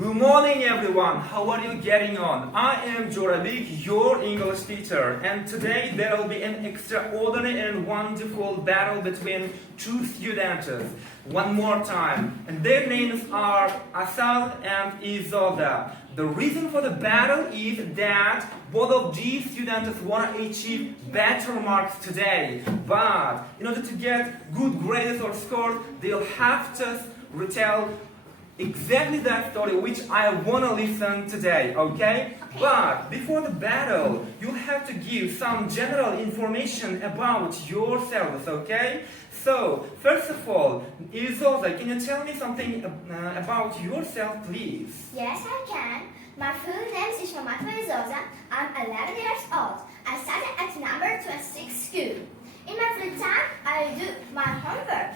Good morning everyone, how are you getting on? I am Jurabek, your English teacher, and today there will be an extraordinary and wonderful battle between two students. One more time, and their names are ASAL and EZOZA. The reason for the battle is that both of these students want to achieve better marks today, but in order to get good grades or scores, they'll have to retell exactly that story which I want to listen today, okay? But before the battle, you have to give some general information about yourselves, okay? So, first of all, EZOZA, can you tell me something about yourself, please? Yes, I can. My full name is EZOZA. I'm 11 years old. I study at number 26 school. In my free time, I do my homework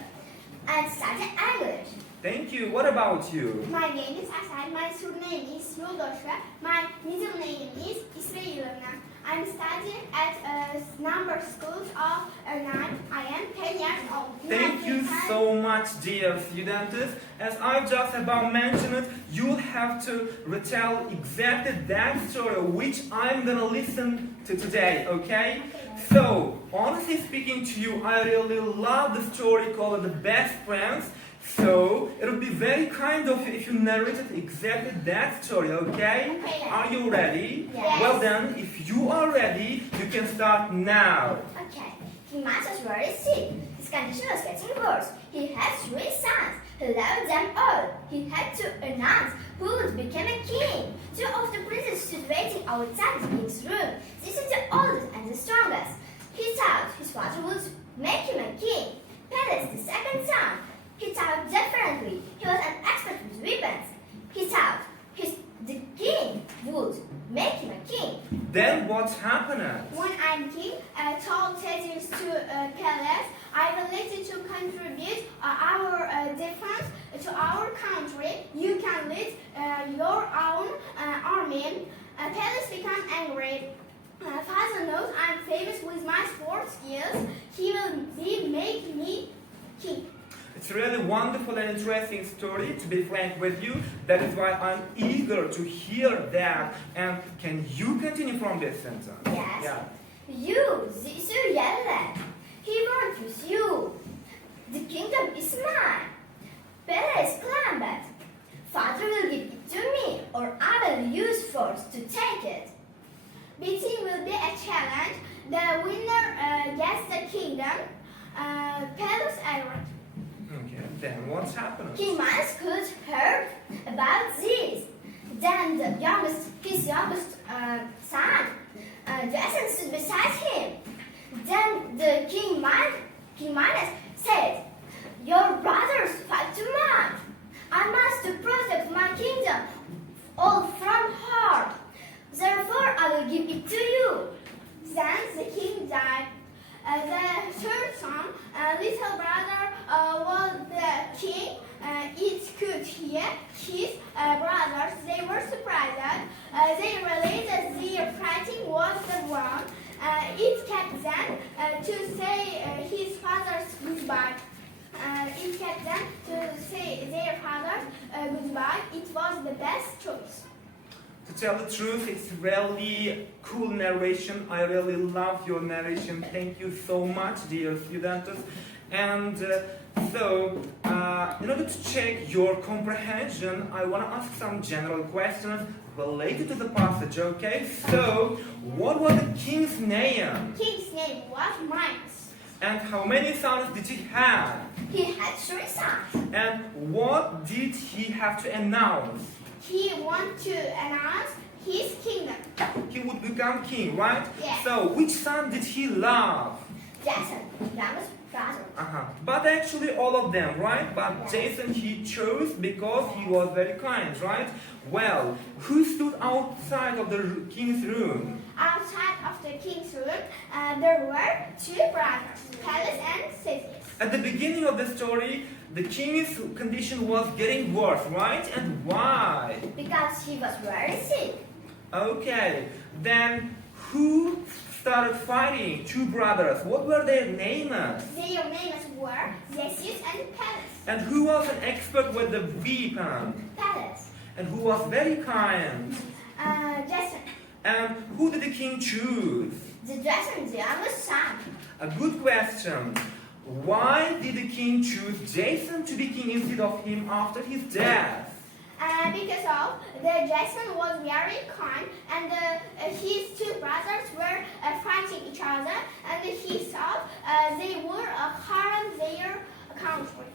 and study English. Thank you. What about you? My name is Asal. My surname is Yoldosha. My middle name is Israelina. I'm studying at number schools of 9. I am 10 years old. Thank you so much, dear students. As I've just about mentioned, you'll have to retell exactly that story which I'm gonna listen to today, okay? So, honestly speaking to you, I really love the story called The Best Friends. So, it would be very kind of you if you narrated exactly that story, okay? Are you ready? Yes. Well then, if you are ready, you can start now. Okay. King Midas was very sick. His condition was getting worse. He had 3 sons. He loved them all. He had to announce who would become a king. 2 of the princes stood waiting outside the king's room. This is the oldest and the strongest. He thought his father would make him a king. Peles, the second son, he thought differently. He was an expert with weapons. He thought the king would make him a king. Then what happened? When I'm king, I told Theseus to Peles, I will let you to contribute our defense to our country. You can lead your own army. Peles became angry. Father knows I'm famous with my sports skills. He will make me king. It's a really wonderful and interesting story, to be frank with you. That is why I'm eager to hear that. And can you continue from this sentence? Yes. Yeah. You, this yellow. He wants you. The kingdom is mine. Peles claimed, Father will give it to me, or I will use force to take it. Beating will be a challenge. The winner gets the kingdom. Peles agreed. Okay, then what's happened? King Midas could heard about this. Then his youngest son, Jason stood beside him. Then the King Midas said, your brothers fight too much. I must protect my kingdom all from harm. Therefore, I will give it to you. Then the king died. The third son, little brother, was the king. It could hear his brothers. They were surprised. They realized that their fighting was the wrong. It kept them to say his father's goodbye. It kept them to say their father's goodbye. It was the best choice. To tell the truth, it's really cool narration. I really love your narration. Thank you so much, dear students. And so, in order to check your comprehension, I want to ask some general questions related to the passage, okay? So, what was the king's name? King's name was Midas. And how many sons did he have? He had 3 sons. And what did he have to announce? He wanted to announce his kingdom. He would become king, right? Yes. So, which son did he love? Jason, youngest brother. But actually all of them, right? But Yes. Jason he chose because he was very kind, right? Well, who stood outside of the king's room? Outside of the king's room, there were 2 brothers, Peles and Theseus. At the beginning of the story, the king's condition was getting worse, right? And why? Because he was very sick. Okay, then who started fighting? 2 brothers. What were their names? Their names were Theseus and Peles. And who was an expert with the weapon? Peles. And who was very kind? Jason. And who did the king choose? The Jason, the youngest son. A good question. Why did the king choose Jason to be king instead of him after his death? Because of the Jason was very kind, and his two brothers were fighting each other, and he thought they were harm their country.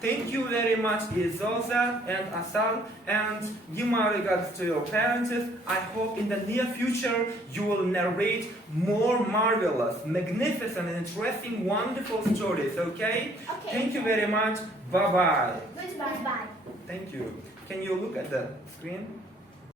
Thank you very much, Ezoza and Asal, and give my regards to your parents. I hope in the near future you will narrate more marvelous, magnificent, and interesting, wonderful stories, okay? Okay. Thank you very much. Bye-bye. Goodbye. Bye. Thank you. Can you look at the screen?